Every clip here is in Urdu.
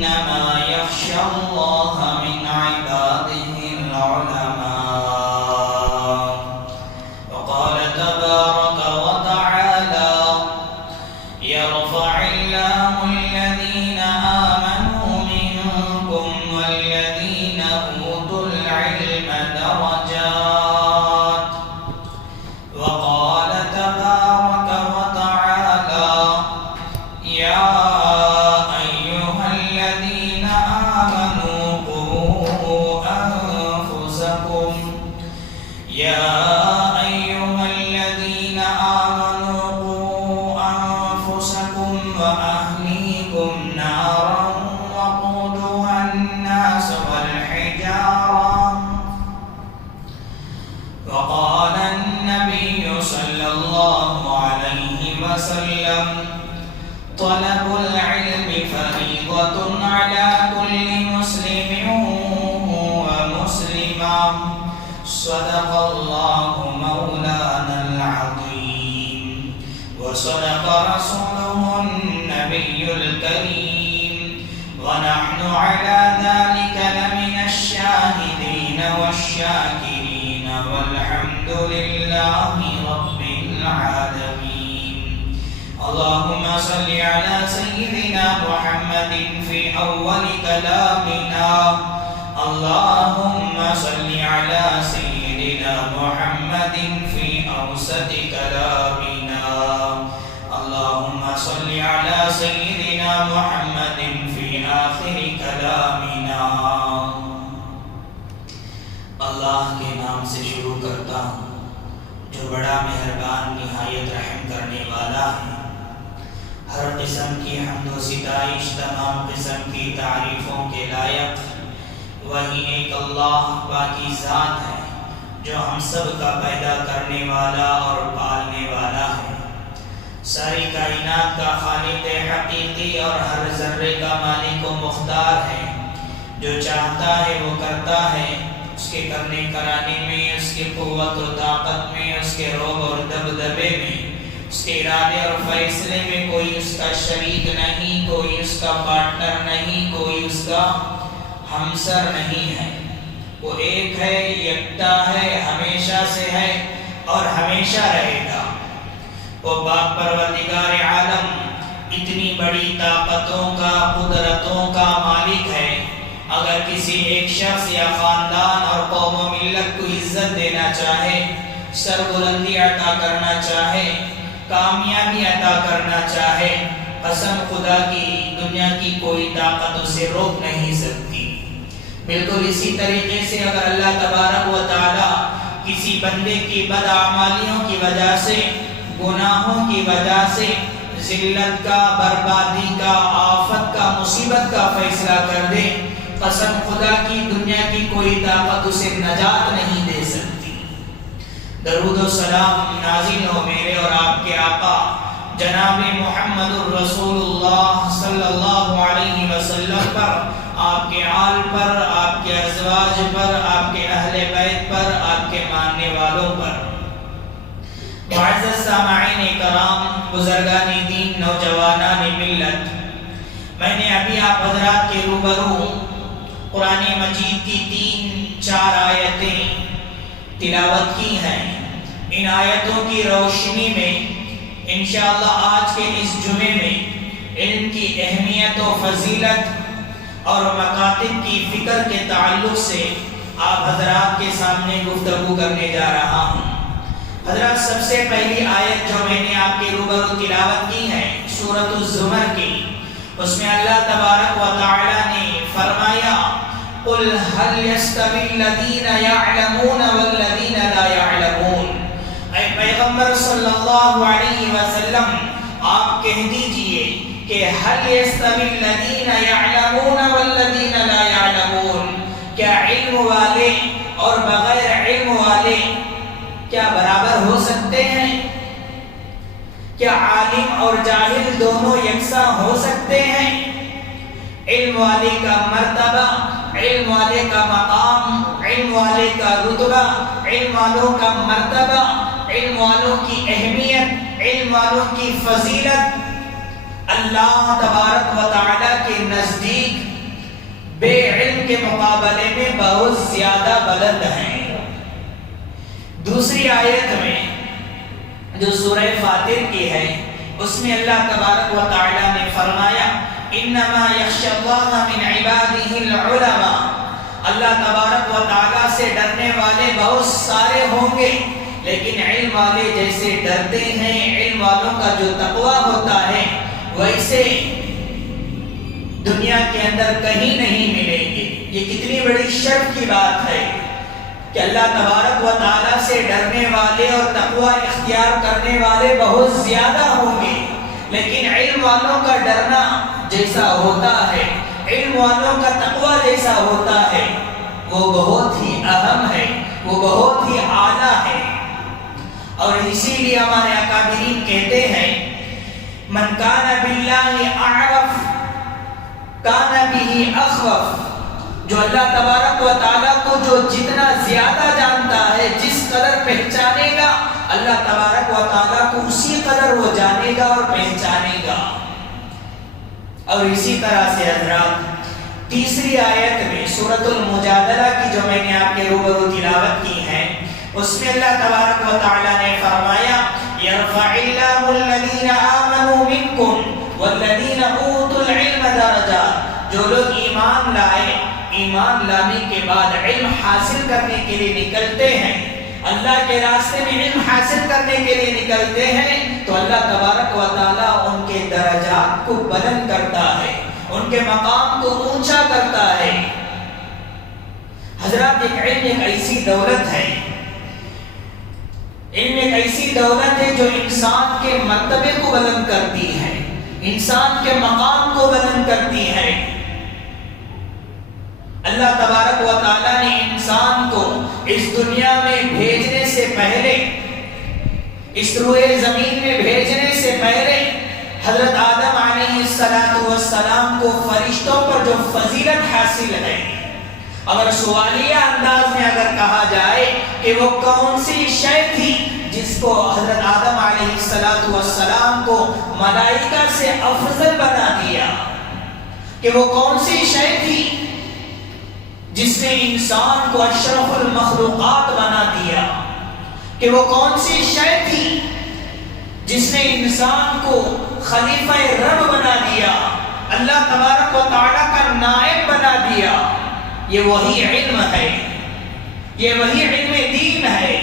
إنما يخشى الله من عباده العلماء. وقال تبارك وتعالى يرفع الله الذين آمنوا منكم والذين أوتوا العلم درجات. وقال تبارك وتعالى يا أيها الذين آمنوا قوا أنفسكم وأهليكم نارا وقودها الناس والحجارة. وقال النبي صلى الله عليه وسلم طلب العلم فريضة على كل مسلم ومسلمة. صدق الله مولانا العظيم وصدق رسوله النبي الكريم ونحن على ذلك لمن الشاهدين والشاكرين والحمد لله رب العالمين. اللهم صل على سيدنا محمد في أول كلامنا. اللهم صل على سيدنا محمد في أوسط كلامنا. اللهم صل على سيدنا محمد في آخر كلامنا. اللہ کے نام سے شروع کرتا ہوں جو بڑا مہربان نہایت رحم کرنے والا ہے. ہر قسم کی حمد و ستائش تمام قسم کی تعریفوں کے لائق وہی ایک اللہ باقی ذات ہے جو ہم سب کا پیدا کرنے والا اور پالنے والا ہے. ساری کائنات کا خالق حقیقی اور ہر ذرے کا مالک و مختار ہے. جو چاہتا ہے وہ کرتا ہے. اس کے کرنے کرانے میں، اس کی قوت و طاقت میں، اس کے روب اور دبدبے میں، اس کے ارادے اور فیصلے میں کوئی اس کا شریک نہیں، کوئی اس کا پارٹنر نہیں، کوئی اس کا ہمسر نہیں ہے. وہ ایک ہے، یکتا ہے، ہمیشہ سے ہے اور ہمیشہ رہے گا. وہ باپ پروردگار عالم اتنی بڑی طاقتوں کا، قدرتوں کا مالک ہے. اگر کسی ایک شخص یا خاندان اور قوم و ملت کو عزت دینا چاہے، سربلندی عطا کرنا چاہے، کامیابی عطا کرنا چاہے، قسم خدا کی دنیا کی کوئی طاقت اسے روک نہیں سکتی. بالکل اسی طریقے سے اگر اللہ تبارک و تعالی کسی بندے کی بدعمالیوں کی وجہ سے، گناہوں کی وجہ سے ذلت کا، بربادی کا، آفت کا، مصیبت کا فیصلہ کر دے، قسم خدا کی دنیا کی کوئی طاقت اسے نجات نہیں دے سکتی. درود و سلام نازل ہو میرے اور آپ کے آقا جناب محمد الرسول اللہ صلی اللہ علیہ وسلم پر، آپ کے آل پر، آپ کے ازواج پر، آپ کے اہل بیت پر، آپ کے ماننے والوں پر. معزز سامعین کرام، بزرگان دین، نوجوانان ملت، میں نے ابھی آپ حضرات کے روبرو قرآن مجید کی 3-4 آیتیں تلاوت کی ہیں. ان آیتوں کی روشنی میں انشاءاللہ آج کے اس جمعے میں علم کی اہمیت و فضیلت اور مکاتب کی فکر کے تعلق سے آپ حضرات کے سامنے گفتگو کرنے جا رہا ہوں. حضرات، سب سے پہلی آیت جو میں نے آپ کے روبرو تلاوت کی ہے سورۃ الزمر کی، اس میں اللہ تبارک و تعالی نے فرمایا قل هل يستوي الذين يعلمون والذين لا يعلمون. اے پیغمبر صلی اللہ علیہ وسلم، آپ کہہ دیجئے کہ هل يستوي الذين يعلمون والذين لا يعلمون، کیا علم والے اور بغیر علم والے کیا برابر ہو سکتے ہیں؟ کیا عالم اور جاہل دونوں یکساں ہو سکتے ہیں؟ علم والے کا مرتبہ، علم والے کا مقام، علم والے کا رتبہ، علم والوں کا مرتبہ، علم والوں کی اہمیت، علم والوں کی فضیلت اللہ تبارک و تعالی کے نزدیک بے علم کے مقابلے میں بہت زیادہ بلند ہیں۔ دوسری آیت میں جو سورہ فاطر کی ہے اس میں اللہ تبارک و تعالی نے فرمایا انما یخشی اللہ من عبادہ العلماء، اللہ تبارک و تعالی سے ڈرنے والے بہت سارے ہوں گے، لیکن علم والے جیسے ڈرتے ہیں، علم والوں کا جو تقوی ہوتا ہے ویسے دنیا کے اندر کہیں نہیں ملیں گے۔ یہ کتنی بڑی شرف کی بات ہے کہ اللہ تبارک و تعالی سے ڈرنے والے اور تقوی اختیار کرنے والے بہت زیادہ ہوں گے، لیکن علم والوں کا ڈرنا جیسا ہوتا ہے، علم والوں کا تقوی جیسا ہوتا ہے، وہ بہت ہی اہم ہے، وہ بہت ہی اعلیٰ ہے۔ اور اسی لیے ہمارے اکابرین کہتے ہیں من کان باللہ اعرف کان بہ اخوف، جو اللہ تبارک و تعالیٰ کو جو جتنا زیادہ جانتا ہے، جس قدر پہچانے گا، اللہ تبارک و تعالیٰ کو اسی قدر وہ جانے گا اور پہچانے گا۔ اور اسی طرح سے حضرات تیسری آیت میں سورۃ المجادلہ کی جو میں نے آپ کے روبرو تلاوت کی ہے، اس میں اللہ تبارک و تعالیٰ نے فرمایا یرفع اللہ الذین آمنوا منکم والذین اوتوا العلم درجات، جو لوگ ایمان لائے، ایمان لانے کے بعد علم حاصل کرنے کے لیے نکلتے ہیں، اللہ کے راستے میں علم حاصل کرنے کے لیے نکلتے ہیں، تو اللہ تبارک و تعالیٰ ان کے درجات کو بلند کرتا ہے، ان کے مقام کو اونچا کرتا ہے۔ حضرات علم ایک ایسی دولت ہے، علم ایک ایسی دولت ہے جو انسان کے مرتبے کو بلند کرتی ہے، انسان کے مقام کو بلند کرتی ہے۔ اللہ تبارک و تعالیٰ نے انسان کو اس دنیا میں بھیجنے سے پہلے، اس روئے زمین میں بھیجنے سے پہلے حضرت آدم علیہ السلام کو فرشتوں پر جو فضیلت حاصل ہے، اگر سوالیہ انداز میں اگر کہا جائے کہ وہ کون سی شے تھی جس کو حضرت آدم علیہ السلام کو ملائکہ سے افضل بنا دیا، کہ وہ کون سی شے تھی جس نے انسان کو اشرف المخلوقات بنا دیا، کہ وہ کون سی شے تھی جس نے انسان کو خلیفہ رب بنا دیا، اللہ تبارک و تعالیٰ کا نائب بنا دیا، یہ وہی علم ہے، یہ وہی علم دین ہے۔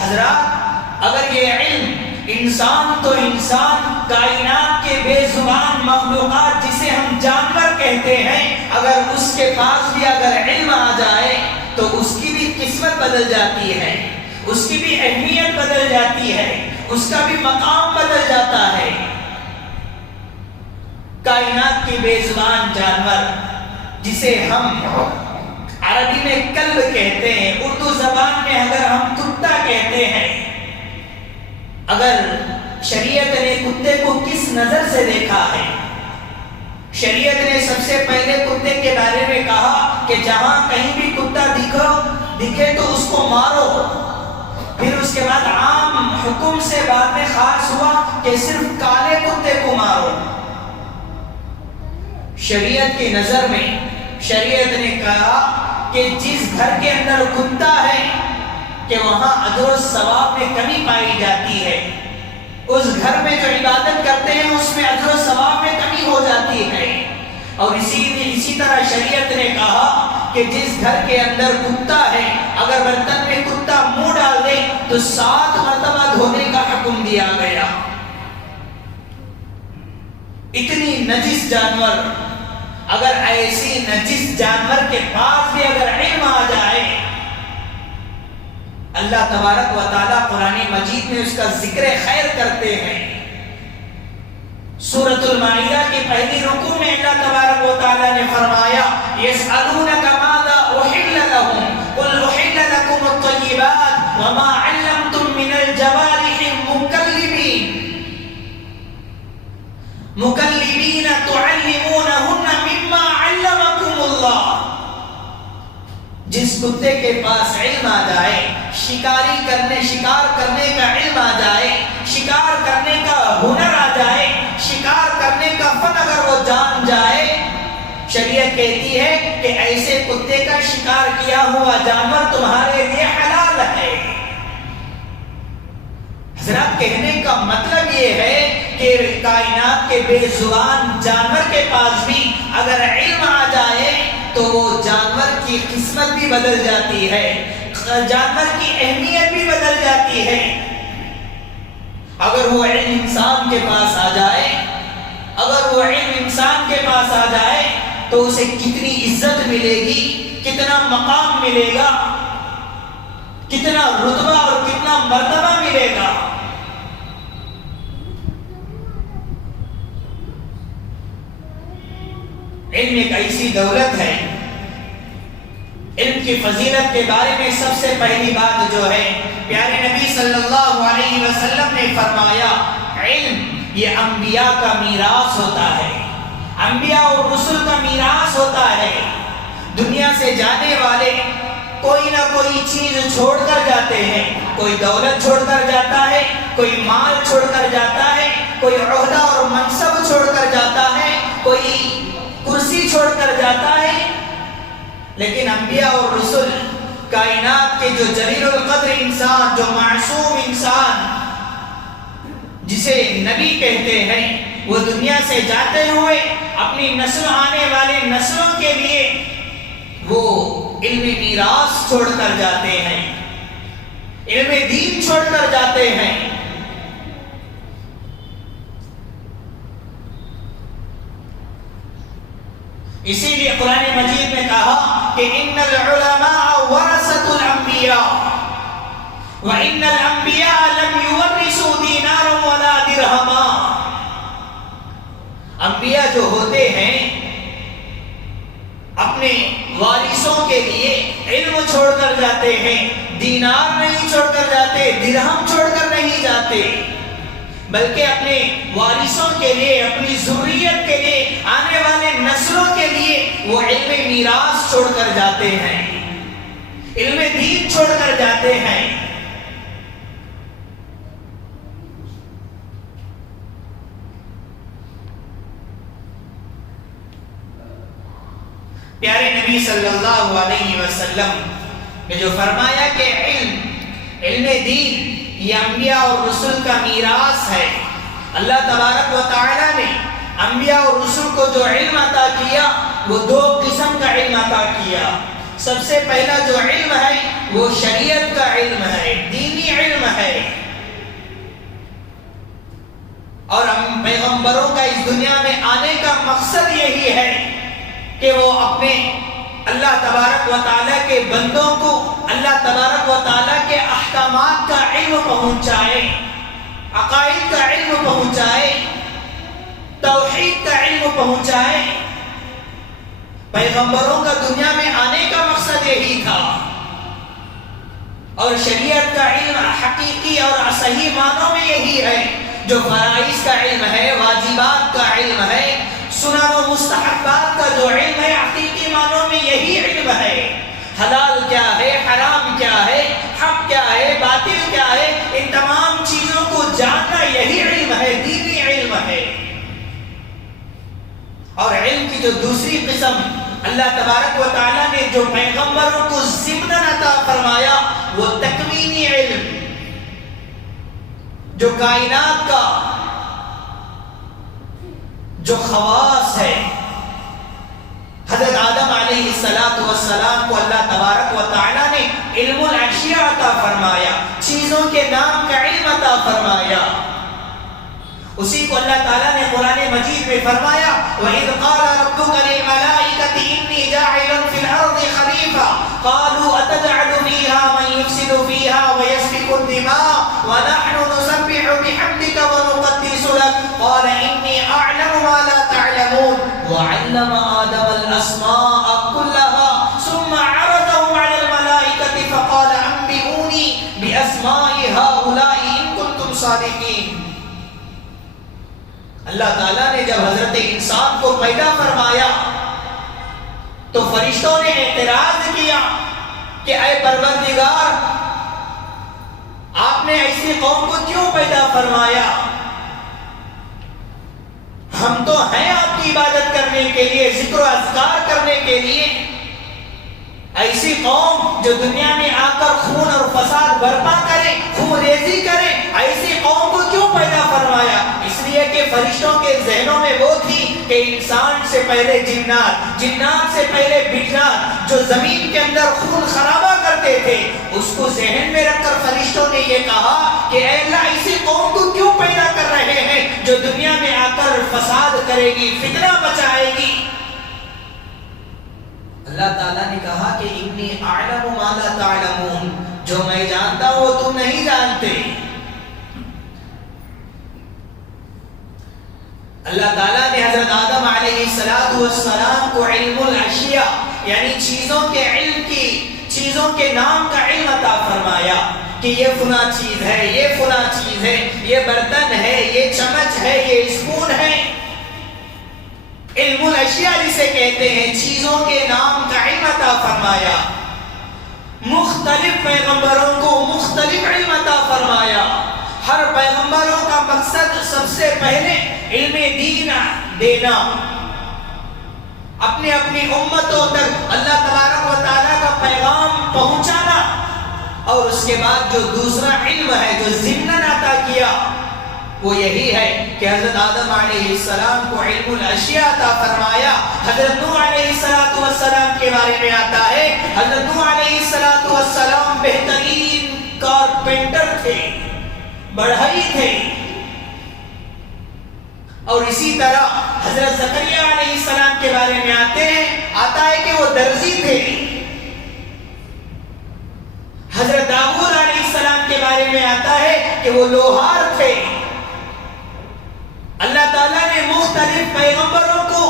حضرات اگر یہ علم انسان تو انسان، کائنات کے بے زبان مخلوقات جسے ہم جانور کہتے ہیں، اگر اس کے پاس بھی اگر علم آ جائے تو اس کی بھی قسمت بدل جاتی ہے، اس کی بھی اہمیت بدل جاتی ہے، اس کا بھی مقام بدل جاتا ہے۔ کائنات کی بے زبان جانور جسے ہم عربی میں کلب کہتے ہیں، اردو زبان میں اگر ہم کتا کہتے ہیں، اگر شریعت نے کتے کو کس نظر سے دیکھا ہے؟ شریعت نے سب سے پہلے کتے کے بارے میں کہا کہ جہاں کہیں بھی کتا دکھے تو اس کو مارو، پھر اس کے بعد عام حکم سے بعد میں خاص ہوا کہ صرف کالے کتے کو مارو۔ شریعت کی نظر میں شریعت نے کہا کہ جس گھر کے اندر کتا ہے کہ وہاں اجر و ثواب میں کمی پائی جاتی ہے، اس گھر میں جو عبادت کرتے ہیں اس میں اجر و ثواب میں کمی ہو جاتی ہے۔ اور اسی طرح شریعت نے کہا کہ جس گھر کے اندر کتا ہے، اگر برتن میں کتا منہ ڈال دے تو 7 مرتبہ دھونے کا حکم دیا گیا۔ اتنی نجس جانور، اگر ایسی نجس جانور کے پاس بھی اگر علم آ جائے، اللہ تبارک و تعالیٰ قرآن مجید میں اس کا ذکر خیر کرتے ہیں۔ سورۃ المائدہ کی پہلی رکوع میں اللہ تبارک و تعالیٰ نے فرمایا یسألونک ماذا احل لهم قل احل لكم الطیبات وما علمتم من الجوارح مکلبین تعلمونہن مما علمکم اللہ۔ جس کتے کے پاس علم آ جائے، شکار کرنے کا علم آ جائے، شکار کرنے کا ہنر آ جائے، شکار کرنے کا فن اگر وہ جان جائے، شریعت کہتی ہے کہ ایسے کتے کا شکار کیا ہوا جانور تمہارے لیے حلال ہے۔ حضرات کہنے کا مطلب یہ ہے کہ کائنات کے بے زبان جانور کے پاس بھی اگر علم آ جائے تو وہ جانور کی قسمت بھی بدل جاتی ہے، جانور کی اہمیت بھی بدل جاتی ہے۔ اگر وہ علم انسان کے پاس آ جائے، اگر وہ علم انسان کے پاس آ جائے تو اسے کتنی عزت ملے گی، کتنا مقام ملے گا، کتنا رتبہ اور کتنا مرتبہ ملے گا۔ علم ایک ایسی دولت ہے، علم کی فضیلت کے بارے میں سب سے پہلی بات جو ہے، پیارے نبی صلی اللہ علیہ وسلم نے فرمایا علم یہ انبیاء کا میراث ہوتا ہے، انبیاء اور رسول کا میراث ہوتا ہے۔ دنیا سے جانے والے کوئی نہ کوئی چیز چھوڑ کر جاتے ہیں، کوئی دولت چھوڑ کر جاتا ہے، کوئی مال چھوڑ کر جاتا ہے، کوئی عہدہ اور منصب چھوڑ کر جاتا ہے، کوئی کرسی چھوڑ کر جاتا ہے، لیکن انبیاء اور رسول کائنات کے جو جلیل القدر انسان، جو معصوم انسان جسے نبی کہتے ہیں، وہ دنیا سے جاتے ہوئے اپنی نسل آنے والے نسلوں کے لیے وہ علم میراث چھوڑ کر جاتے ہیں، علم دین چھوڑ کر جاتے ہیں۔ اسی لیے قرآن مجید میں کہا کہ ان العلماء ورثۃ الانبیاء وان الانبیاء لم یورثوا دینارا ولا درہما۔ انبیاء جو ہوتے ہیں اپنے وارثوں کے لیے علم چھوڑ کر جاتے ہیں، دینار نہیں چھوڑ کر جاتے، درہم چھوڑ کر نہیں جاتے، بلکہ اپنے وارثوں کے لیے، اپنی ذریت کے لیے، آنے والے نسلوں کے لیے وہ علم میراث چھوڑ کر جاتے ہیں، علم دین چھوڑ کر جاتے ہیں۔ پیارے نبی صلی اللہ علیہ وسلم نے جو فرمایا کہ علم دین یہ انبیاء اور رسول کا میراث ہے، اللہ تبارک و تعالی نے انبیاء اور رسول کو جو علم عطا کیا وہ دو قسم کا علم عطا کیا۔ سب سے پہلا جو علم ہے وہ شریعت کا علم ہے، دینی علم ہے، اور پیغمبروں کا اس دنیا میں آنے کا مقصد یہی ہے کہ وہ اپنے اللہ تبارک و تعالیٰ کے بندوں کو اللہ تبارک و تعالیٰ کے احکامات کا علم پہنچائے، عقائد کا علم پہنچائے، توحید کا علم پہنچائے۔ پیغمبروں کا دنیا میں آنے کا مقصد یہی تھا، اور شریعت کا علم حقیقی اور صحیح معنوں میں یہی ہے، جو فرائض کا علم ہے، واجبات کا علم ہے، سنن و مستحبات کا جو علم ہے، حقیقی معنوں میں یہی علم ہے۔ حلال کیا ہے، حرام کیا ہے، حق کیا ہے، باطل کیا ہے، ان تمام چیزوں کو جاننا یہی علم ہے، دینی علم ہے۔ اور علم کی جو دوسری قسم اللہ تبارک و تعالیٰ نے جو پیغمبروں کو ضمناً عطا فرمایا وہ تکوینی علم، جو کائنات کا جو خواص ہے۔ حضرت آدم علیہ السلام کو اللہ تبارک و تعالیٰ نے علم الاشیاء عطا فرمایا، چیزوں کے نام کا علم عطا فرمایا۔ اسی کو اللہ تعالیٰ نے قرآن مجید میں فرمایا وَإِذْ قَالَ رَبُّكَ لِلْمَلَائِكَةِ إِنِّي جَاعِلٌ فِي الْأَرْضِ خَلِيفَةً قَالُوا أَتَجْعَلُ فِيهَا مَن يُفْسِدُ فِيهَا وَيَسْفِكُ الدِّمَاءَ وَنَحْنُ نُسَبِّحُ بِحَمْدِكَ وَنُقَدِّسُ لَكَ قَالَ إِنِّي أَعْلَمُ مَا لَا تَعْلَمُونَ وَعَلَّمَ آدَمَ الْأَسْمَاءَ كُلَّهَا ثُمَّ عَرَضَهُمْ عَلَى الْمَلَائِكَةِ فَقَالَ أَنبِئُونِي بِأَسْمَاءِ هَؤُلَاءِ إِن كُنتُمْ صَادِقِينَ۔ اللہ تعالیٰ نے جب حضرت انسان کو پیدا فرمایا تو فرشتوں نے اعتراض کیا کہ اے پروردگار، آپ نے ایسی قوم کو کیوں پیدا فرمایا؟ ہم تو ہیں آپ کی عبادت کرنے کے لیے، ذکر و اذکار کرنے کے لیے۔ ایسی قوم جو دنیا میں آ کر خون اور فساد برپا کرے، خون ریزی کرے، ایسی قوم کو کیوں پیدا فرمایا؟ اس لیے کہ فرشتوں کے ذہنوں میں وہ تھی کہ انسان سے پہلے جنات، جنات سے پہلے بجنات، جو زمین کے اندر خون خرابہ کرتے تھے، اس کو ذہن میں رکھ کر فرشتوں نے یہ کہا کہ اے اللہ ایسی قوم کو کیوں پیدا کر رہے ہیں جو دنیا میں آ کر فساد کرے گی، فتنہ مچائے گی۔ اللہ تعالیٰ نے کہا کہ انی اعلم ما لا تعلمون، جو میں جانتا ہوں وہ تم نہیں جانتے۔ اللہ تعالیٰ نے حضرت آدم علیہ السلام کو علم الاشیاء یعنی چیزوں کے علم کی، چیزوں کے نام کا علم عطا فرمایا کہ یہ فلاں چیز ہے، یہ فلاں چیز ہے، یہ برتن ہے، یہ چمچ ہے، یہ اسپون ہے۔ علم الاشیاء جسے کہتے ہیں، چیزوں کے نام کا علم عطا فرمایا۔ مختلف پیغمبروں کو مختلف علم عطا فرمایا۔ ہر پیغمبروں کا مقصد سب سے پہلے علم دین دینا، اپنی اپنی امتوں تک اللہ تبارک و تعالیٰ کا پیغام پہنچانا، اور اس کے بعد جو دوسرا علم ہے جو ضمناً عطا کیا وہ یہی ہے کہ حضرت آدم علیہ السلام کو علم الاشیاء عطا فرمایا۔ حضرت نوح علیہ السلام کے بارے میں آتا ہے، حضرت نوح علیہ السلام بہترین کارپینٹر تھے، بڑھئی تھے، اور اسی طرح حضرت زکریا علیہ السلام کے بارے میں آتا ہے کہ وہ درزی تھے۔ حضرت داؤد علیہ السلام کے بارے میں آتا ہے کہ وہ لوہار تھے۔ اللہ تعالیٰ نے مختلف پیغمبروں کو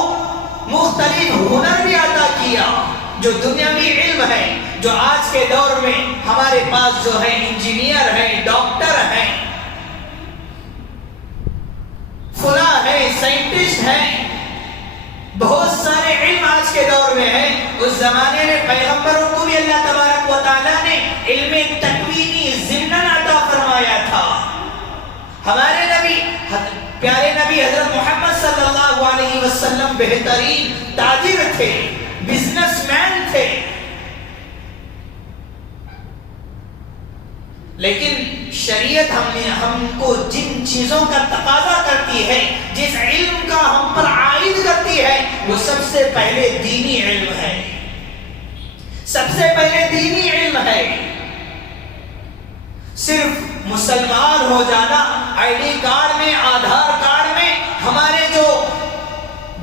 مختلف ہنر بھی عطا کیا، جو دنیاوی علم ہے، جو آج کے دور میں ہمارے پاس جو ہے انجینئر ہیں، ڈاکٹر ہیں، فلاں ہے، سائنٹسٹ ہیں، بہت سارے علم آج کے دور میں ہیں۔ اس زمانے میں پیغمبروں کو بھی اللہ تبارک و تعالیٰ نے علم تکوینی ضمناً عطا فرمایا تھا۔ ہمارے نبی، پیارے نبی حضرت محمد صلی اللہ علیہ وسلم بہترین تاجر تھے، بزنس مین تھے، لیکن شریعت ہم کو جن چیزوں کا تقاضا کرتی ہے، جس علم کا ہم پر عائد کرتی ہے، وہ سب سے پہلے دینی علم ہے، سب سے پہلے دینی علم ہے۔ صرف مسلمان ہو جانا، آئی ڈی کارڈ میں، آدھار کارڈ میں ہمارے جو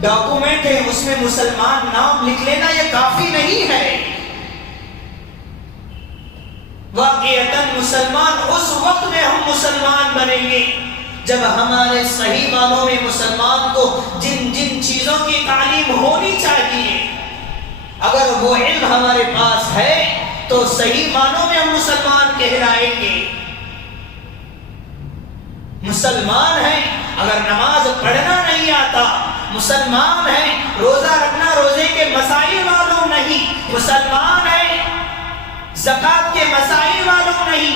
ڈاکومنٹ ہے اس میں مسلمان نام لکھ لینا یہ کافی نہیں ہے۔ واقعتاً مسلمان اس وقت میں ہم مسلمان بنیں گے جب ہمارے صحیح معنوں میں مسلمان کو جن جن چیزوں کی تعلیم ہونی چاہیے، اگر وہ علم ہمارے پاس ہے تو صحیح معنوں میں ہم مسلمان کہلائیں گے۔ مسلمان ہیں اگر نماز پڑھنا نہیں آتا، مسلمان ہیں روزہ رکھنا، روزے کے مسائل معلوم نہیں، مسلمان ہیں زکات کے مسائل معلوم نہیں،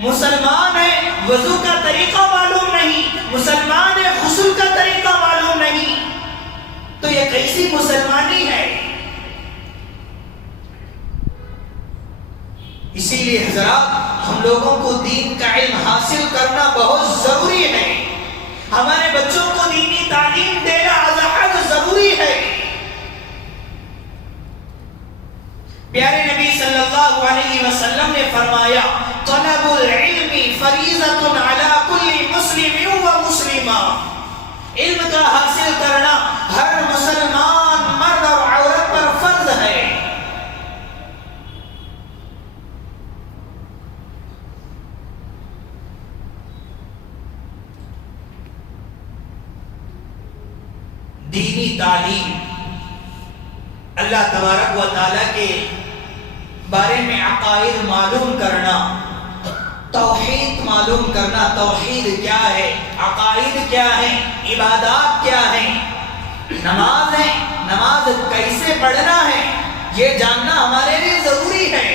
مسلمان ہیں وضو کا طریقہ معلوم نہیں، مسلمان ہیں غسل کا طریقہ معلوم نہیں، تو یہ کیسی مسلمانی ہے؟ اسی لیے حضرات، ہم لوگوں کو دین کا علم حاصل کرنا بہت ضروری ہے، ہمارے بچوں کو دینی تعلیم دینا ازحد ضروری ہے۔ پیارے نبی صلی اللہ علیہ وسلم نے فرمایا، طلب العلم فریضۃ علی کل مسلم و مسلمہ، علم کا حاصل کرنا ہر مسلمان مرد اور عورت پر فرض ہے۔ دینی تعلیم، اللہ تبارک و تعالیٰ کے بارے میں عقائد معلوم کرنا، توحید معلوم کرنا، توحید کیا ہے، عقائد کیا ہیں، عبادات کیا ہیں، نماز ہے، نماز کیسے پڑھنا ہے، یہ جاننا ہمارے لیے ضروری ہے۔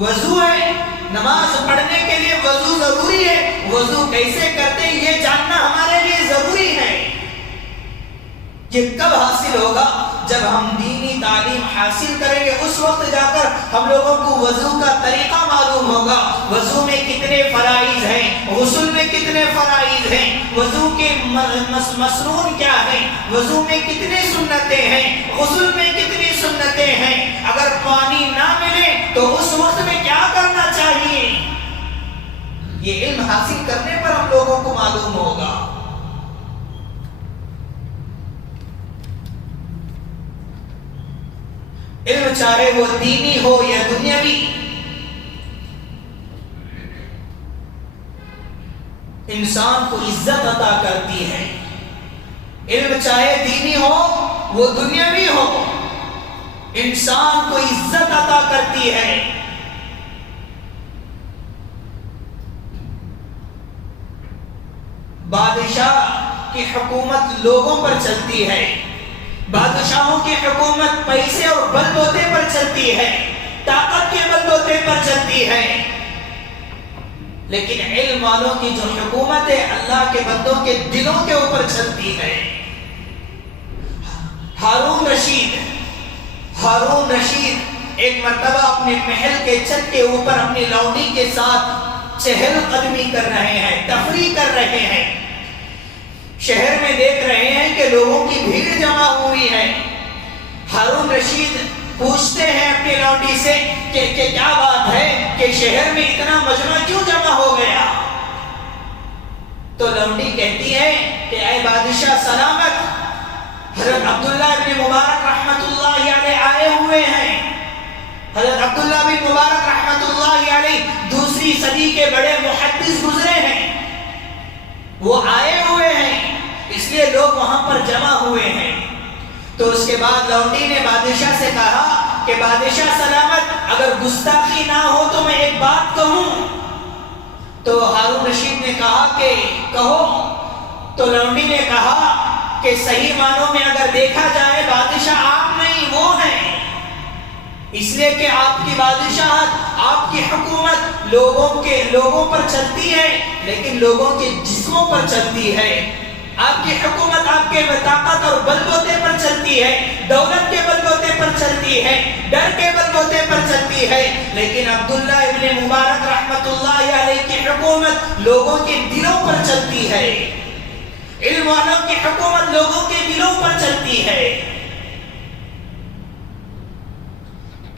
وضو ہے، نماز پڑھنے کے لیے وضو ضروری ہے، وضو کیسے کرتے ہیں یہ جاننا ہمارے لیے ضروری ہے۔ یہ کب حاصل ہوگا؟ جب ہم دینی تعلیم حاصل کریں گے، اس وقت جا کر ہم لوگوں کو وضو کا طریقہ معلوم ہوگا، وضو میں کتنے فرائض ہیں، غسل میں کتنے فرائض ہیں، وضو کے مسنون کیا ہیں، وضو میں کتنی سنتیں ہیں، غسل میں کتنی سنتیں ہیں، اگر پانی نہ ملے تو اس وقت میں کیا کرنا چاہیے، یہ علم حاصل کرنے پر ہم لوگوں کو معلوم ہوگا۔ علم چاہے وہ دینی ہو یا دنیاوی، انسان کو عزت عطا کرتی ہے۔ علم چاہے دینی ہو وہ دنیاوی ہو، انسان کو عزت عطا کرتی ہے۔ بادشاہ کی حکومت لوگوں پر چلتی ہے، بادشاہوں کی حکومت پیسے اور بل بوتے پر چلتی ہے، طاقت کے بل بوتے پر چلتی ہے، لیکن علم والوں کی جو حکومت ہے اللہ کے بندوں کے دلوں کے اوپر چلتی ہے۔ ہارون رشید ایک مرتبہ اپنے محل کے چھت کے اوپر اپنی لونڈی کے ساتھ چہل قدمی کر رہے ہیں، تفریح کر رہے ہیں، شہر میں دیکھ رہے ہیں کہ لوگوں کی بھیڑ جمع ہوئی ہے۔ ہارون رشید پوچھتے ہیں اپنی لونڈی سے کہ کیا بات ہے کہ شہر میں اتنا مجمع کیوں جمع ہو گیا؟ تو لونڈی کہتی ہے کہ اے بادشاہ سلامت، حضرت عبداللہ بن مبارک رحمت اللہ علیہ آئے ہوئے ہیں۔ حضرت عبداللہ بن مبارک رحمت اللہ علیہ دوسری صدی کے بڑے محدث گزرے ہیں، وہ آئے ہوئے ہیں، اس لیے لوگ وہاں پر جمع ہوئے ہیں۔ تو اس کے بعد لونڈی نے بادشاہ سے کہا کہ بادشاہ سلامت، اگر گستاخی نہ ہو تو میں ایک بات کہوں؟ تو ہارون رشید نے کہا کہ کہو۔ تو لونڈی نے کہا کہ صحیح معنوں میں اگر دیکھا جائے بادشاہ آپ نہیں وہ ہیں، اس لیے کہ آپ کی بادشاہت، آپ کی حکومت لوگوں پر چلتی ہے، لیکن لوگوں کے جسموں پر چلتی ہے۔ آپ کی حکومت آپ کے طاقت اور بل بوتے پر چلتی ہے، دولت کے بل بوتے پر چلتی ہے، ڈر کے بل بوتے پر چلتی ہے، لیکن عبداللہ ابن مبارک رحمت اللہ علیہ کی حکومت لوگوں کے دلوں پر چلتی ہے، علم والوں کی حکومت لوگوں کے دلوں پر چلتی ہے۔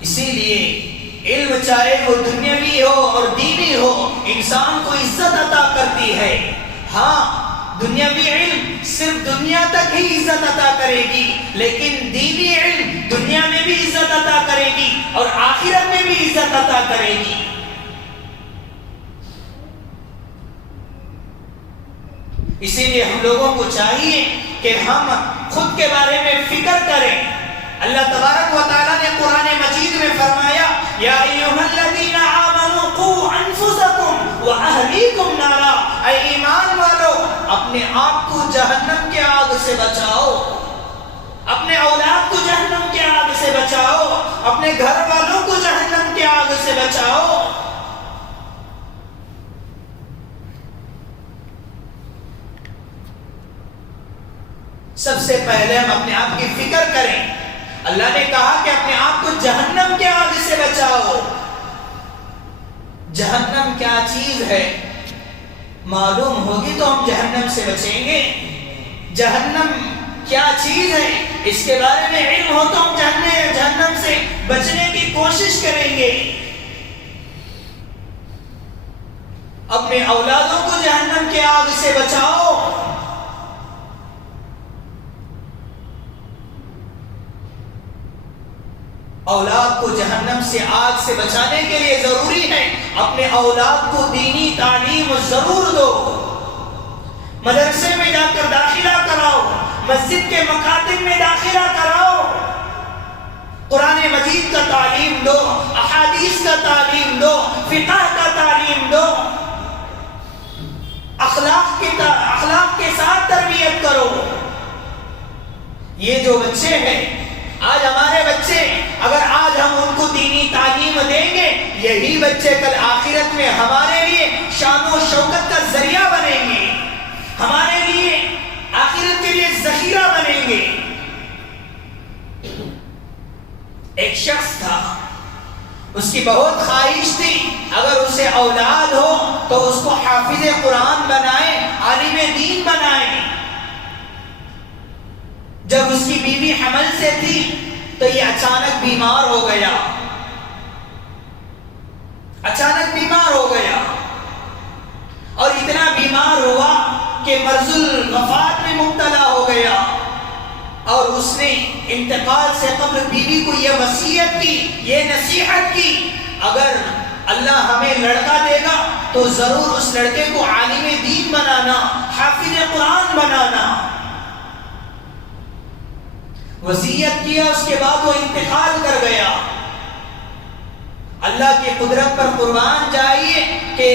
اسی لیے علم چاہے وہ دنیاوی ہو اور دینی ہو، انسان کو عزت عطا کرتی ہے۔ ہاں، دنیاوی علم صرف دنیا تک ہی عزت عطا کرے گی، لیکن دینی علم دنیا میں بھی عزت عطا کرے گی اور آخرت میں بھی عزت عطا کرے گی۔ اسی لیے ہم لوگوں کو چاہیے کہ ہم خود کے بارے میں فکر کریں۔ اللہ تبارک و تعالیٰ نے قرآن مجید میں فرمایا، یا ایھا الذین آمنوا قوا انفسکم واہلیکم نارا، اے ایمان والو اپنے آپ کو جہنم کے آگ سے بچاؤ، اپنے اولاد کو جہنم کے آگ سے بچاؤ، اپنے گھر والوں کو جہنم کے آگ سے بچاؤ۔ سب سے پہلے ہم اپنے آپ کی فکر کریں۔ اللہ نے کہا کہ اپنے آپ کو جہنم کے آگ سے بچاؤ۔ جہنم کیا چیز ہے معلوم ہوگی تو ہم جہنم سے بچیں گے۔ جہنم کیا چیز ہے اس کے بارے میں علم ہو تو ہم جہنم سے بچنے کی کوشش کریں گے۔ اپنے اولادوں کو جہنم کے آگ سے بچاؤ۔ اولاد کو جہنم سے آگ سے بچانے کے لیے ضروری ہے اپنے اولاد کو دینی تعلیم ضرور دو، مدرسے میں جا کر داخلہ کراؤ، مسجد کے مکاتب میں داخلہ کراؤ، قرآن مجید کا تعلیم دو، احادیث کا تعلیم دو، فقہ کا تعلیم دو، اخلاق کے ساتھ تربیت کرو۔ یہ جو بچے ہیں آج ہمارے بچے، اگر آج ہم ان کو دینی تعلیم دیں گے، یہی بچے کل آخرت میں ہمارے لیے شان و شوکت کا ذریعہ بنیں گے، ہمارے لیے آخرت کے لیے ذخیرہ بنیں گے۔ ایک شخص تھا، اس کی بہت خواہش تھی اگر اسے اولاد ہو تو اس کو حافظ قرآن بنائے، عالم دین بنائے۔ جب اس کی بیوی حمل سے تھی تو یہ اچانک بیمار ہو گیا، اچانک بیمار ہو گیا، اور اتنا بیمار ہوا کہ مرض الوفات میں مبتلا ہو گیا، اور اس نے انتقال سے قبل بیوی کو یہ وصیت کی، یہ نصیحت کی، اگر اللہ ہمیں لڑکا دے گا تو ضرور اس لڑکے کو عالم دین بنانا، حافظ قرآن بنانا۔ وصیت کیا، اس کے بعد وہ انتقال کر گیا۔ اللہ کی قدرت پر قربان جائیے کہ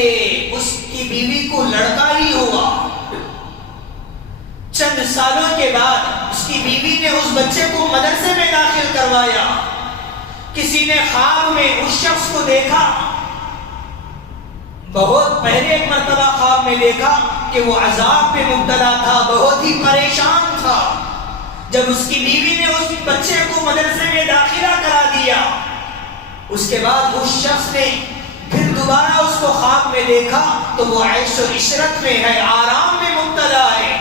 اس کی بیوی کو لڑکا ہی ہوا۔ چند سالوں کے بعد اس کی بیوی نے اس بچے کو مدرسے میں داخل کروایا۔ کسی نے خواب میں اس شخص کو دیکھا، بہت پہلے ایک مرتبہ خواب میں دیکھا کہ وہ عذاب میں مبتلا تھا، بہت ہی پریشان تھا۔ جب اس کی بیوی نے اس بچے کو مدرسے میں داخلہ کرا دیا، اس کے بعد اس شخص نے پھر دوبارہ اس کو خواب میں دیکھا تو وہ عیش و عشرت میں ہے، آرام میں مبتلا ہے۔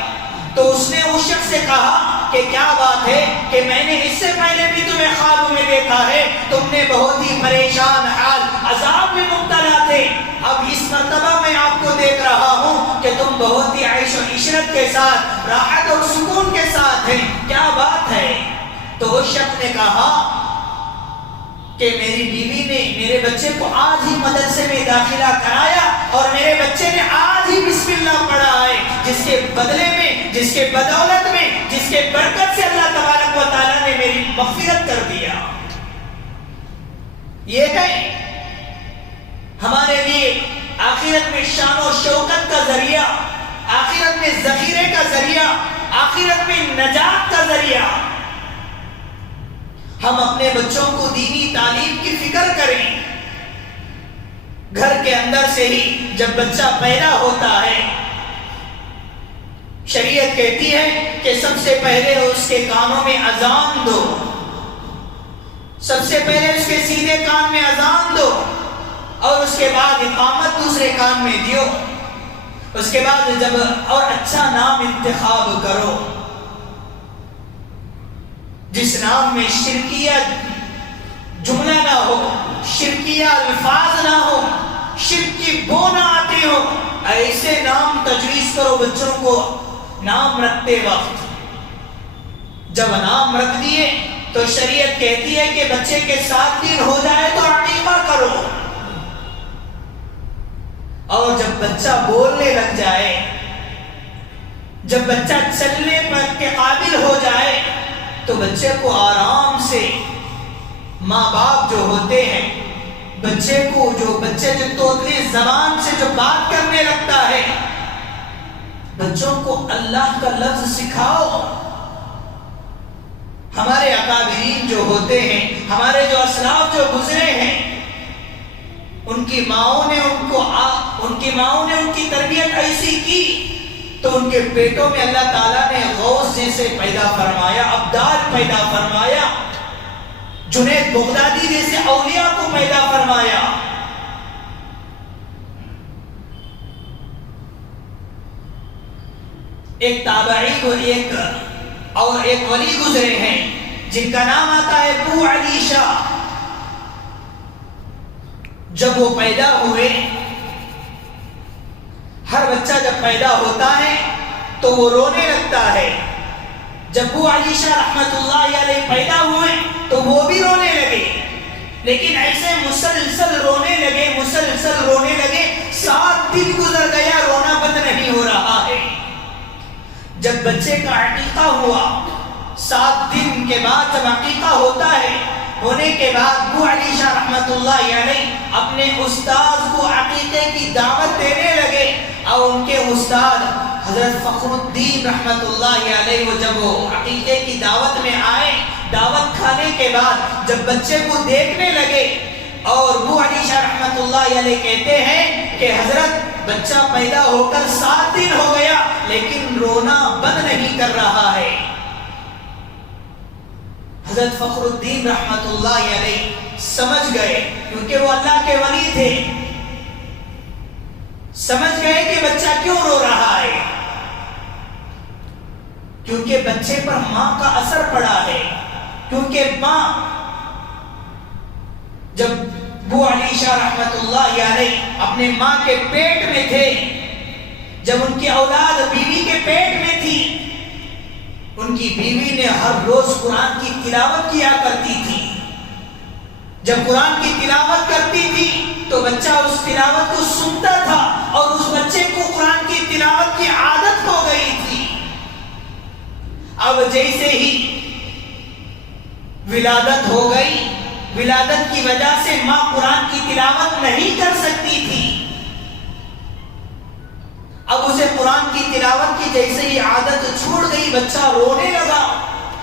تو اس نے اس شخص سے کہا کہ کیا بات ہے کہ میں نے اس سے پہلے بھی تمہیں خواب میں دیکھا ہے، تم نے بہت ہی پریشان حال عذاب میں مبتلا تھے، اب اس مرتبہ میں آپ کو دیکھ رہا ہوں کہ تم بہت ہی عیش و عشرت کے ساتھ، راحت اور سکون کے ساتھ ہیں، کیا بات ہے؟ تو اس شخص نے کہا کہ میری بیوی نے میرے بچے کو آج ہی مدرسے میں داخلہ کرایا اور میرے بچے نے آج ہی بسم اللہ پڑھا ہے، جس کے بدلے میں، جس کے بدولت میں، جس کے برکت سے اللہ تبارک و تعالیٰ نے میری مغفرت کر دیا۔ یہ ہے ہمارے لیے آخرت میں شان و شوکت کا ذریعہ، آخرت میں ذخیرے کا ذریعہ، آخرت میں نجات کا ذریعہ۔ ہم اپنے بچوں کو دینی تعلیم کی فکر کریں۔ گھر کے اندر سے ہی جب بچہ پیدا ہوتا ہے، شریعت کہتی ہے کہ سب سے پہلے اس کے کانوں میں اذان دو، سب سے پہلے اس کے سیدھے کان میں اذان دو، اور اس کے بعد اقامت دوسرے کان میں دیو۔ اس کے بعد جب اور اچھا نام انتخاب کرو، جس نام میں شرکیہ جملہ نہ ہو، شرکیہ الفاظ نہ ہو، شرک کی بو نہ آتی ہو، ایسے نام تجویز کرو بچوں کو نام رکھتے وقت۔ جب نام رکھ دیے تو شریعت کہتی ہے کہ بچے کے 7 دن ہو جائے تو عقیقہ کرو، اور جب بچہ بولنے لگ جائے، جب بچہ چلنے پر کے قابل ہو جائے تو بچے کو آرام سے، ماں باپ جو ہوتے ہیں، بچے جو توتلی زبان سے جو بات کرنے لگتا ہے، بچوں کو اللہ کا لفظ سکھاؤ۔ ہمارے اکابرین جو ہوتے ہیں، ہمارے جو اسلاف جو گزرے ہیں، ان کی ماؤں نے ان کی تربیت ایسی کی تو ان کے پیٹوں میں اللہ تعالیٰ نے غوث جیسے پیدا فرمایا، ابدال پیدا فرمایا، جنید بغدادی جیسے اولیاء کو پیدا فرمایا۔ ایک تابعی اور ایک ولی گزرے ہیں جن کا نام آتا ہے ابو علی شاہ۔ جب وہ پیدا ہوئے، ہر بچہ جب پیدا ہوتا ہے تو وہ رونے لگتا ہے۔ جب ابو علی شاہ رحمت اللہ علیہ پیدا ہوئے تو وہ بھی رونے لگے، لیکن ایسے مسلسل رونے لگے 7 دن گزر گیا، رونا بند نہیں ہو رہا ہے۔ جب بچے کا عقیقہ ہوا، 7 دن کے بعد جب عقیقہ ہوتا ہے، ہونے کے بعد ابو علی شاہ رحمت اللہ علیہ اپنے استاد کو عقیقے کی دعوت دینے لگے، اور ان کے استاد حضرت فخر الدین رحمت اللہ علیہ جب وہ عقیقے کی دعوت میں آئے، دعوت کھانے کے بعد جب بچے کو دیکھنے لگے اور ابو علی شاہ رحمت اللہ علیہ کہتے ہیں کہ حضرت بچہ پیدا ہو کر 7 دن ہو گیا لیکن رونا بند نہیں کر رہا ہے۔ حضرت فخر الدین رحمت اللہ علیہ سمجھ گئے، کیونکہ وہ اللہ کے ولی تھے، سمجھ گئے کہ بچہ کیوں رو رہا ہے، کیونکہ بچے پر ماں کا اثر پڑا ہے۔ کیونکہ ماں جب ابو علی شاہ رحمت اللہ علیہ اپنے ماں کے پیٹ میں تھے، جب ان کی اولاد بیوی کے پیٹ میں تھی، ان کی بیوی نے ہر روز قرآن کی تلاوت کیا کرتی تھی۔ جب قرآن کی تلاوت کرتی تھی تو بچہ اس تلاوت کو سنتا تھا اور اس بچے کو قرآن کی تلاوت کی عادت ہو گئی تھی۔ اب جیسے ہی ولادت ہو گئی، ولادت کی وجہ سے ماں قرآن کی تلاوت نہیں کر سکتی تھی۔ اب اسے قرآن کی تلاوت کی جیسے ہی عادت چھوڑ گئی، بچہ رونے لگا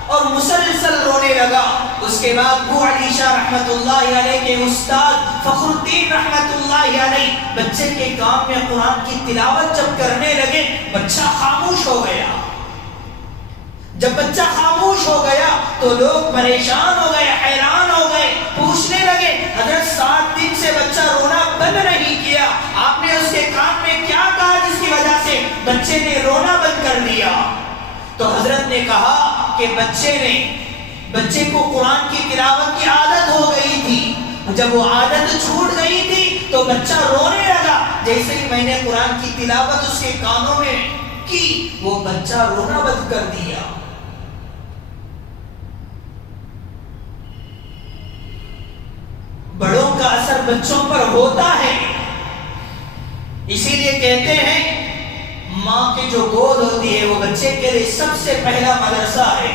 اور مسلسل رونے لگا۔ اس کے بعد ابو علی شاہ رحمت اللہ علیہ کے استاد فخر الدین رحمت اللہ علیہ بچے کے کام میں قرآن کی تلاوت جب کرنے لگے، بچہ خاموش ہو گیا۔ جب بچہ خاموش ہو گیا تو لوگ پریشان ہو گئے، حیران ہو گئے، پوچھنے لگے حضرت 7 دن سے بچہ رونا بند نہیں کیا، آپ نے اس کے کام میں کیا کہا جس کی وجہ سے بچے نے رونا بند کر دیا؟ تو حضرت نے کہا کہ بچے کو قرآن کی تلاوت کی عادت ہو گئی تھی، جب وہ عادت چھوٹ گئی تھی تو بچہ رونے لگا۔ جیسے ہی میں نے قرآن کی تلاوت اس کے کانوں میں کی، وہ بچہ رونا بند کر دیا۔ بڑوں کا اثر بچوں پر ہوتا ہے، اسی لیے کہتے ہیں ماں کی جو گود ہوتی ہے وہ بچے کے لیے سب سے پہلا مدرسہ ہے۔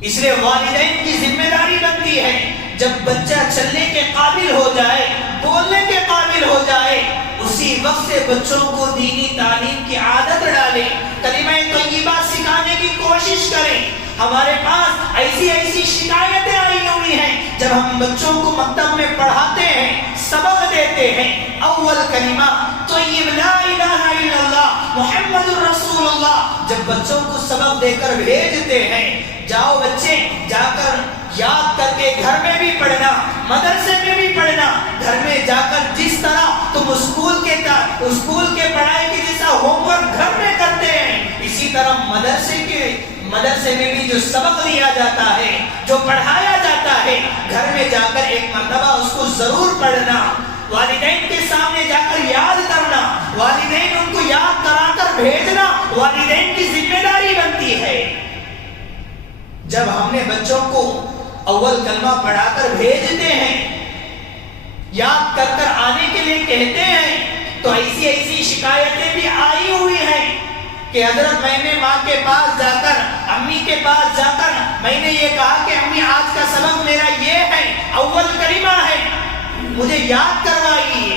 اس لیے والدین کی ذمہ داری بنتی ہے جب بچہ چلنے کے قابل ہو جائے، بولنے کے قابل ہو جائے، اسی وقت سے بچوں کو دینی تعلیم کی عادت ڈالیں، کلمہ طیبہ سکھانے کی کوشش کریں۔ ہمارے پاس ایسی شکایتیں آئی ہوئی ہیں، جب ہم بچوں کو مکتب میں پڑھاتے ہیں، سبق دیتے ہیں، اول کلمہ طیب لا الہ الا اللہ محمد الرسول اللہ، جب بچوں کو سبق دے کر بھیجتے ہیں، جاؤ بچے جا کر یاد کر کے گھر میں بھی پڑھنا، مدرسے میں بھی پڑھنا، گھر میں جا کر جس طرح تم اسکول کے پڑھائی کے جیسا ہوم ورک گھر میں کرتے ہیں، اسی طرح مدرسے میں بھی جو سبق لیا جاتا ہے، جو پڑھایا جاتا ہے، گھر میں جا کر ایک مرتبہ اس کو ضرور پڑھنا، والدین کے سامنے جا کر یاد کرنا، والدین ان کو یاد کرا کر بھیجنا والدین کی ذمہ داری بنتی ہے۔ جب ہم نے بچوں کو اول کلمہ پڑھا کر بھیجتے ہیں، یاد کر کر آنے کے لیے کہتے ہیں، تو ایسی شکایتیں بھی آئی ہوئی ہیں کہ حضرت میں نے ماں کے پاس جا کر، امی کے پاس جا کر میں نے یہ کہا کہ امی آج کا سبق میرا یہ ہے، اول کلمہ ہے، مجھے یاد کروائیے۔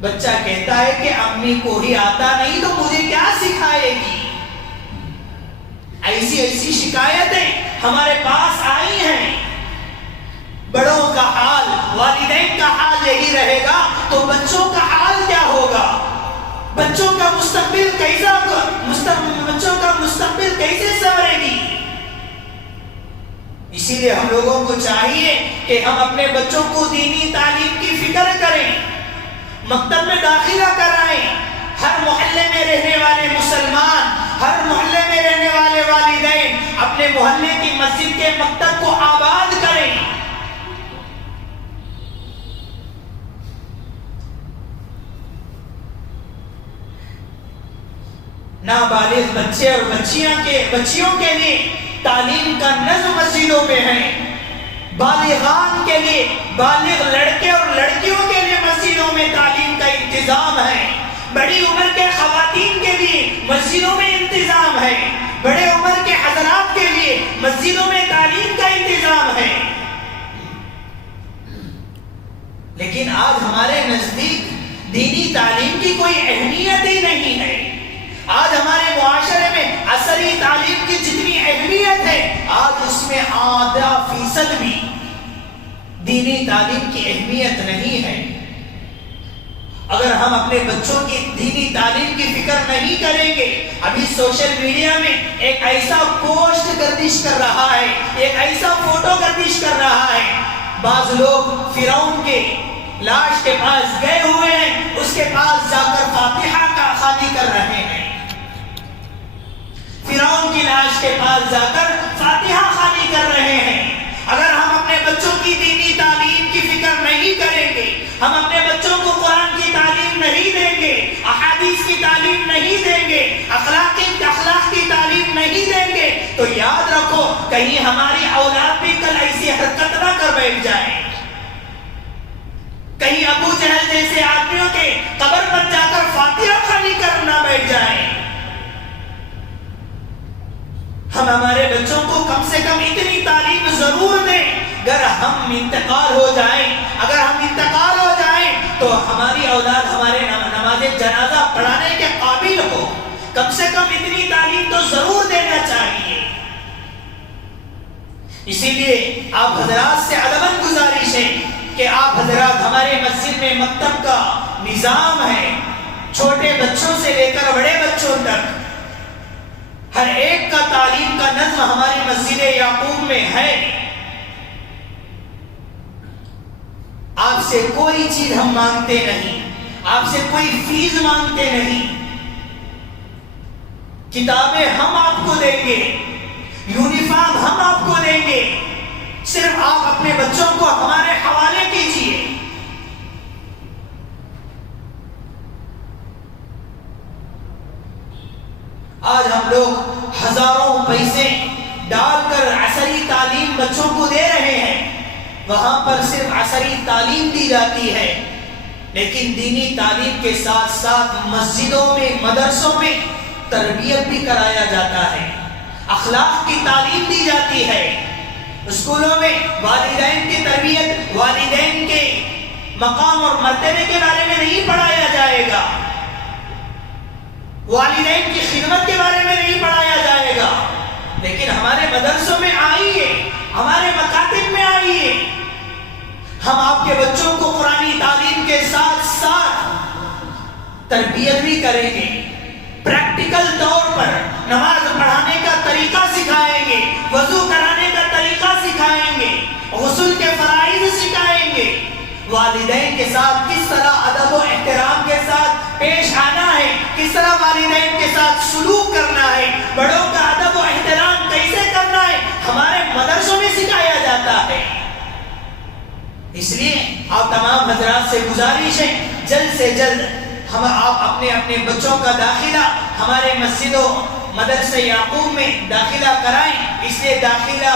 بچہ کہتا ہے کہ امی کو ہی آتا نہیں تو مجھے کیا سکھائے گی؟ ایسی شکایتیں ہمارے پاس آئی ہیں۔ بڑوں کا حال، والدین کا حال یہی رہے گا تو بچوں کا حال کیا ہوگا؟ بچوں کا مستقبل کیسے سنورے گی؟ اسی لیے ہم لوگوں کو چاہیے کہ ہم اپنے بچوں کو دینی تعلیم کی فکر کریں، مکتب میں داخلہ کرائیں، ہر محلے میں رہنے والے مسلمان، ہر محلے میں رہنے والے والدین اپنے محلے کی مسجد کے مکتب کو آباد کریں۔ نابالغ بچے اور بچیوں کے لیے تعلیم کا نظم مسجدوں میں ہے، بالغان کے لیے، بالغ لڑکے اور لڑکیوں کے لیے مسجدوں میں تعلیم کا انتظام ہے، بڑی عمر کے خواتین کے لیے مسجدوں میں انتظام ہے، بڑے عمر کے حضرات کے لیے مسجدوں میں تعلیم کا انتظام ہے۔ لیکن آج ہمارے نزدیک دینی تعلیم کی کوئی اہمیت ہی نہیں ہے۔ آج ہمارے معاشرے میں عصری تعلیم کی جتنی اہمیت ہے، آج اس میں 0.5% بھی دینی تعلیم کی اہمیت نہیں ہے، اگر ہم اپنے بچوں کی دینی تعلیم کی فکر نہیں کریں گے، ابھی سوشل میڈیا میں ایک ایسا پوسٹ گردش کر رہا ہے، ایک ایسا فوٹو گردش کر رہا ہے، بعض لوگ فرعون کے لاش کے پاس گئے ہوئے ہیں، اس کے پاس جا کر فاتحہ کا خوانی کر رہے ہیں، فرعون کی لاش کے پاس جا کر فاتحہ خوانی کر رہے ہیں۔ اگر ہم اپنے بچوں کی دینی تعلیم کی فکر نہیں کریں گے، ہم اپنے بچوں کو قرآن کی تعلیم نہیں دیں گے، احادیث کی تعلیم نہیں دیں گے، اخلاق کی تعلیم نہیں دیں گے، تو یاد رکھو کہیں ہماری اولاد بھی کل ایسی حرکت نہ کر بیٹھ جائیں، کہیں ابو جہل جیسے آدمیوں کے قبر پر جا کر فاتحہ خوانی کرنا بیٹھ جائیں۔ ہم ہمارے بچوں کو کم سے کم اتنی تعلیم ضرور دیں، اگر ہم انتقال ہو جائیں تو ہماری اولاد ہمارے نماز جنازہ پڑھانے کے قابل ہو، کم سے کم اتنی تعلیم تو ضرور دینا چاہیے۔ اسی لیے آپ حضرات سے ادباً گزارش ہے کہ آپ حضرات ہمارے مسجد میں مکتب کا نظام ہے، چھوٹے بچوں سے لے کر بڑے بچوں تک ہر ایک کا تعلیم کا نظم ہماری مسجد یعقوب میں ہے۔ آپ سے کوئی چیز ہم مانگتے نہیں، آپ سے کوئی فیس مانگتے نہیں، کتابیں ہم آپ کو دیں گے، یونیفارم ہم آپ کو دیں گے، صرف آپ اپنے بچوں کو ہمارے حوالے کیجیے۔ آج ہم لوگ ہزاروں پیسے ڈال کر عصری تعلیم بچوں کو دے رہے ہیں، وہاں پر صرف عصری تعلیم دی جاتی ہے، لیکن دینی تعلیم کے ساتھ ساتھ مسجدوں میں مدرسوں میں تربیت بھی کرایا جاتا ہے، اخلاق کی تعلیم دی جاتی ہے، اسکولوں میں والدین کی تربیت، والدین کے مقام اور مرتبے کے بارے میں نہیں پڑھایا جائے گا، والدین کی خدمت کے بارے میں نہیں پڑھایا جائے گا، لیکن ہمارے مدرسوں میں آئیے، ہمارے مکاتب میں آئیے، ہم آپ کے بچوں کو قرآنی تعلیم کے ساتھ ساتھ تربیت بھی کریں گے، پریکٹیکل طور پر نماز پڑھانے کا طریقہ سکھائیں گے، وضو کرانے کا طریقہ سکھائیں گے، غسل کے فرائض سکھائیں گے، والدین کے ساتھ کس طرح ادب و احترام کے ساتھ پیش آنا ہے، کس طرح والدین کے ساتھ سلوک کرنا ہے، بڑوں کا ادب و احترام کیسے کرنا ہے، ہمارے مدرسوں میں سکھایا جاتا ہے۔ اس لیے آپ تمام حضرات سے گزارش ہے، جلد سے جلد آپ اپنے بچوں کا داخلہ ہمارے مسجد و مدرسہ یعقوب میں داخلہ کرائیں، اس لیے داخلہ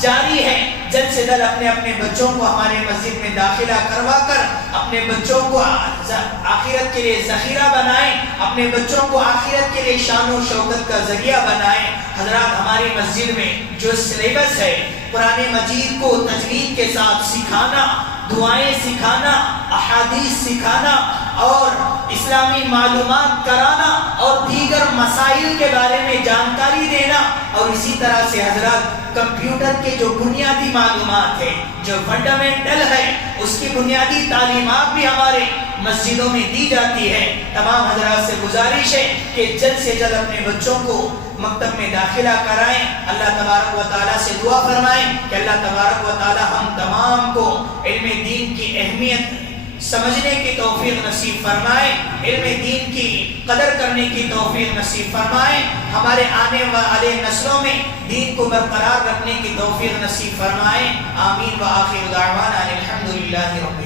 جاری ہے، جلد سے جلد اپنے بچوں کو ہمارے مسجد میں داخلہ کروا کر اپنے بچوں کو آخرت کے لیے ذخیرہ بنائیں، اپنے بچوں کو آخرت کے لیے شان و شوکت کا ذریعہ بنائیں۔ حضرات ہماری مسجد میں جو سلیبس ہے، قرآن مجید کو تجوید کے ساتھ سکھانا، دعائیں سکھانا، احادیث سکھانا اور اسلامی معلومات کرانا اور دیگر مسائل کے بارے میں جانکاری دینا، اور اسی طرح سے حضرات کمپیوٹر کے جو بنیادی معلومات ہیں، جو فنڈامنٹل ہے، اس کی بنیادی تعلیمات بھی ہمارے مسجدوں میں دی جاتی ہے۔ تمام حضرات سے گزارش ہے کہ جلد سے جلد اپنے بچوں کو مکتب میں داخلہ کرائیں، اللہ تبارک و تعالیٰ سے دعا فرمائیں کہ اللہ تبارک و تعالیٰ ہم تمام کو علم دین کی اہمیت سمجھنے کی توفیق نصیب فرمائیں، علم دین کی قدر کرنے کی توفیق نصیب فرمائیں، ہمارے آنے والے نسلوں میں دین کو برقرار رکھنے کی توفیق نصیب فرمائیں۔ آمین و آخر دعوانا الحمدللہ رب